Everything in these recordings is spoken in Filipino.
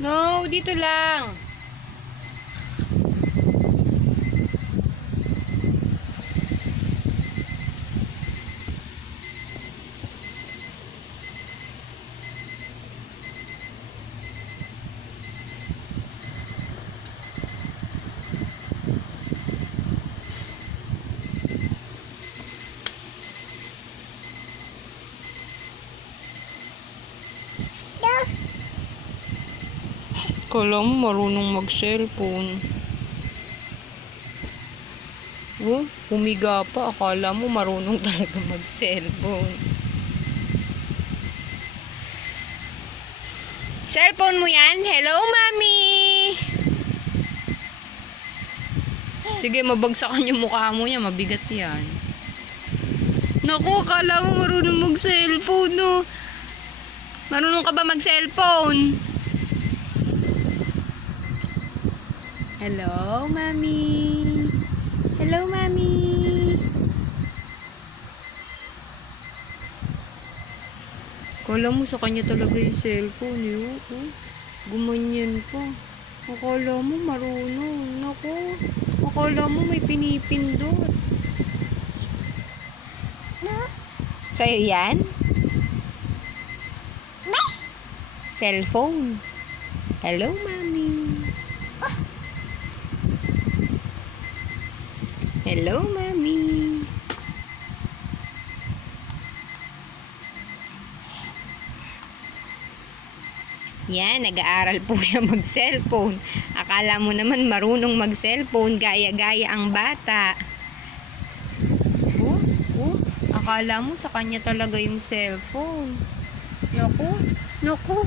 No, dito lang. Kala mo marunong mag-cellphone. Oh, humiga pa. Akala mo marunong talaga mag-cellphone. Cellphone mo yan? Hello, Mami! Sige, mabagsakan yung mukha mo niya. Mabigat yan. Naku, akala mo marunong mag-cellphone, no? Marunong ka ba mag-cellphone? Hello, Mami. Hello, Mami. Akala mo sa kanya talaga yung cellphone, yun. Gumanyan pa. Akala mo marunong. Naku, akala mo may pinipindot. Sa'yo yan? Cellphone. Hello, Mami. Hello, Mami. Yan, nag-aaral po siya mag-cellphone. Akala mo naman marunong mag-cellphone, gaya-gaya ang bata. Akala mo sa kanya talaga yung cellphone. Naku, naku.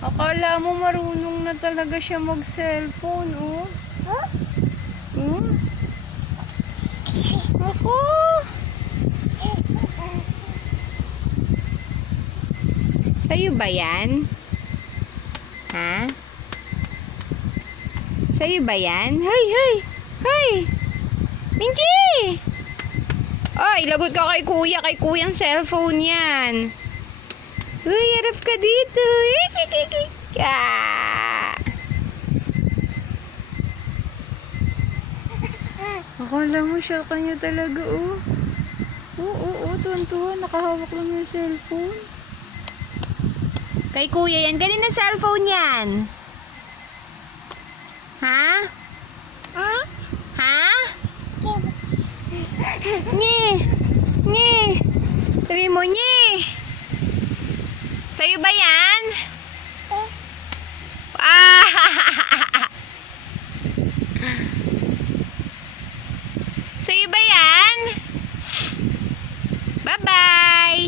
Akala mo marunong na talaga siya mag-cellphone, oh. Ako. Sa'yo ba yan? Ha? Sa'yo ba yan? Hoy, hoy! Hoy! Minji! Ay, lagot ka kay kuya. Kay kuyang cellphone yan. Uy, harap ka dito. Akala mo siya kanya talaga, oh. Oo, tuwan-tuwan. Nakahawak lang yung cellphone. Kay kuya yan. Galing na cellphone yan. Ha? Ha? Nye! Nye! Sabi mo, nye! Sa'yo ba yan? Sa'yo ba yan? Bye-bye!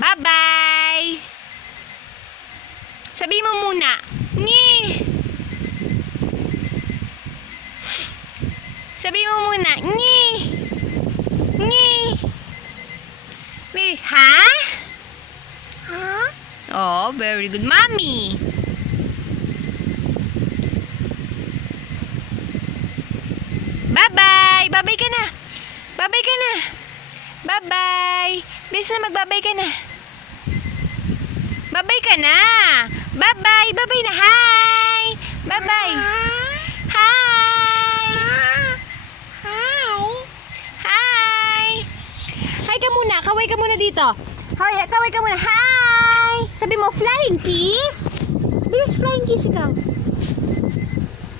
Bye-bye! Sabi mo muna, nyi! Sabi mo muna, nyi! Nyi! Ha? Oh, very good. Mommy! Bye-bye! Bye-bye ka na! Bye-bye ka na! Bye-bye! Bilis na magbabay ka na! Bye-bye ka na! Bye-bye! Bye-bye na! Hi! Bye-bye! Hi! Hi! Hi ka muna! Kaway ka muna dito! Hi! Kaway ka muna! Hi! Sabi mo, flying kiss? Bilis, flying kiss ikaw!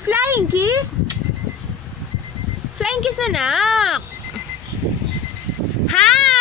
Flying kiss? Flying kiss na, nak! Hi!